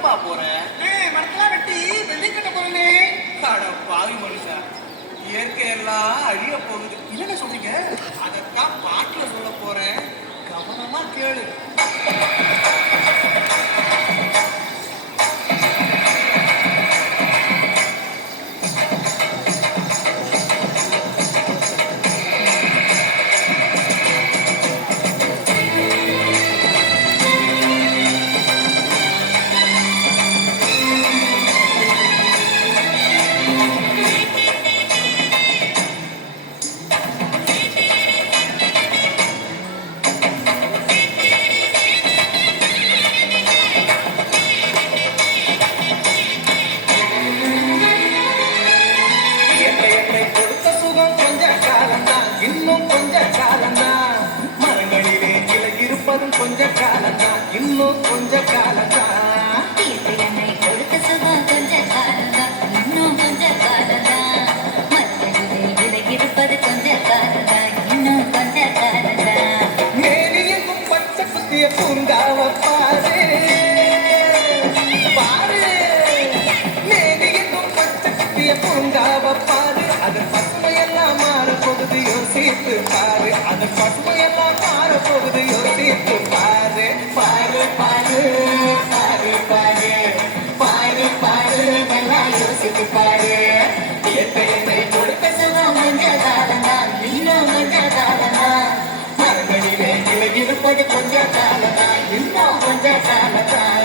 எங்கப்பா போற? மரத்தெல்லாம் வெட்டி வெள்ளி கட்ட போறேனே. அட பாவி மனுஷா, இயற்கை எல்லாம் அழிய போகுது. என்ன சொல்றீங்க? அதத்தான் பாட்டுல சொல்ல போறேன், கவனமா கேளு. கொஞ்ச காலம்தான், இன்னும் கொஞ்ச காலம்தான். என்னை கொடுத்த சுகம் கொஞ்ச காலம்தான், இன்னும் கொஞ்ச காலம்தான். மரங்களிலே விலகிருப்பது கொஞ்ச காலம்தான், இன்னும் கொஞ்ச காலம்தான். மேனியெங்கும் பச்சை குத்திய பூங்காவ பாரு பாரு, மேனியெங்கும் பச்சை குத்திய பூங்காவ பாரு. அது பசுமையெல்லாம் மாற போகுது, யோசித்து பாரு. அது பசுமையெல்லாம் மாற போகுது, யோசித்து பாரு. பாரு பாரு பாரு பாரு பாரு பாரு, நல்லா யோசித்து பாரு. இயற்கையை கொடுத்த சுகம் கொஞ்ச காலம்தான், இன்னும் கொஞ்ச காலம்தான். மரங்களிலே இருப்பது கொஞ்ச காலம்தான், இன்னும் கொஞ்ச காலம்தான்.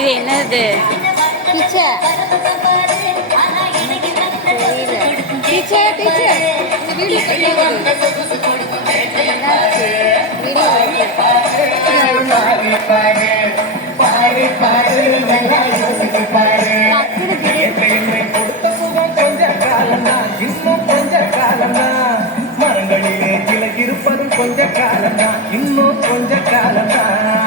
இது என்னது? டீச்சர் டீச்சர் டீச்சர் இந்த வீடியோ மரங்களிலே இருப்பது கொஞ்ச காலம்தான், இன்னும் கொஞ்ச காலம்தான்.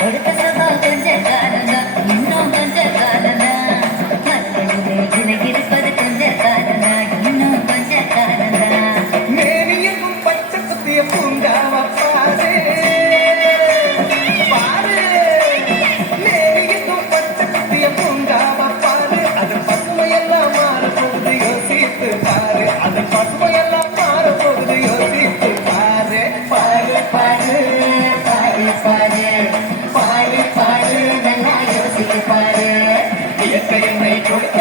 கொடுத்த சுகம் கொஞ்ச காலம்தான், இன்னும் கொஞ்ச காலம்தான். மரங்களிலே இருப்பது கொஞ்ச காலம்தான், இன்னும் கொஞ்ச காலம்தான். மேனியெங்கும் பச்சை குத்திய பூங்காவ பாரு பாரு, மேனியெங்கும் பச்சை குத்திய பூங்காவ பாரு. அது பசுமையெல்லாம் மாற போகுது, யோசித்து பாரு. அது பசுமையெல்லாம் மாற போகுது, யோசித்து பாரு. பாரு பாரு பாரு பாரு பாரு பாரு, நல்லா யோசித்து பாரு. இயற்கை என்னை கொடுத்த